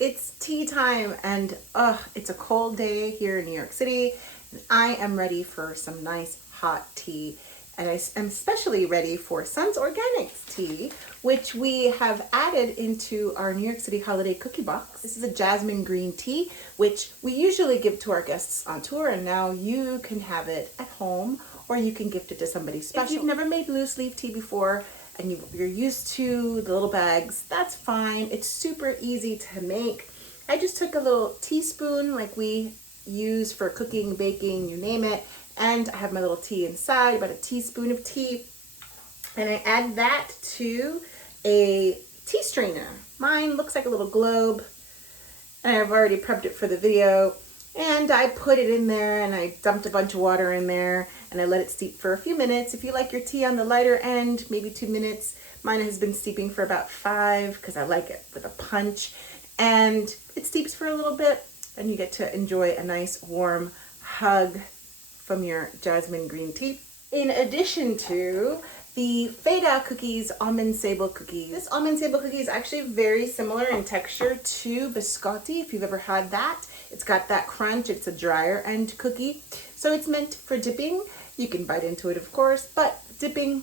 It's tea time and it's a cold day here in New York City. And I am ready for some nice hot tea. And I am especially ready for Sun's Organics tea, which we have added into our New York City Holiday Cookie Box. This is a jasmine green tea, which we usually give to our guests on tour, and now you can have it at home or you can gift it to somebody special. If you've never made loose leaf tea before, and you're used to the little bags, that's fine. It's super easy to make. I just took a little teaspoon like we use for cooking, baking, you name it, and I have my little tea inside, about a teaspoon of tea, and I add that to a tea strainer. Mine looks like a little globe, and I've already prepped it for the video. And I put it in there and I dumped a bunch of water in there and I let it steep for a few minutes. If you like your tea on the lighter end, maybe 2 minutes. Mine has been steeping for about 5 because I like it with a punch. And it steeps for a little bit and you get to enjoy a nice warm hug from your jasmine green tea. In addition to the Fay Da cookies, almond sable cookie. This almond sable cookie is actually very similar in texture to biscotti, if you've ever had that. It's got that crunch, it's a drier end cookie. So it's meant for dipping. You can bite into it, of course, but dipping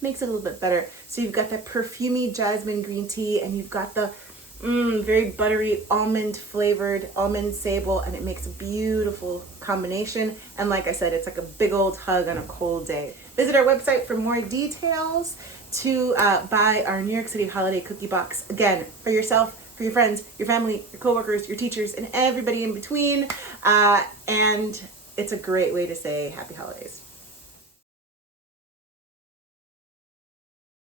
makes it a little bit better. So you've got that perfumey jasmine green tea and you've got the very buttery almond flavored almond sable, and it makes a beautiful combination. And like I said, it's like a big old hug on a cold day. Visit our website for more details to buy our New York City Holiday Cookie Box. Again, for yourself, for your friends, your family, your coworkers, your teachers, and everybody in between. And it's a great way to say happy holidays.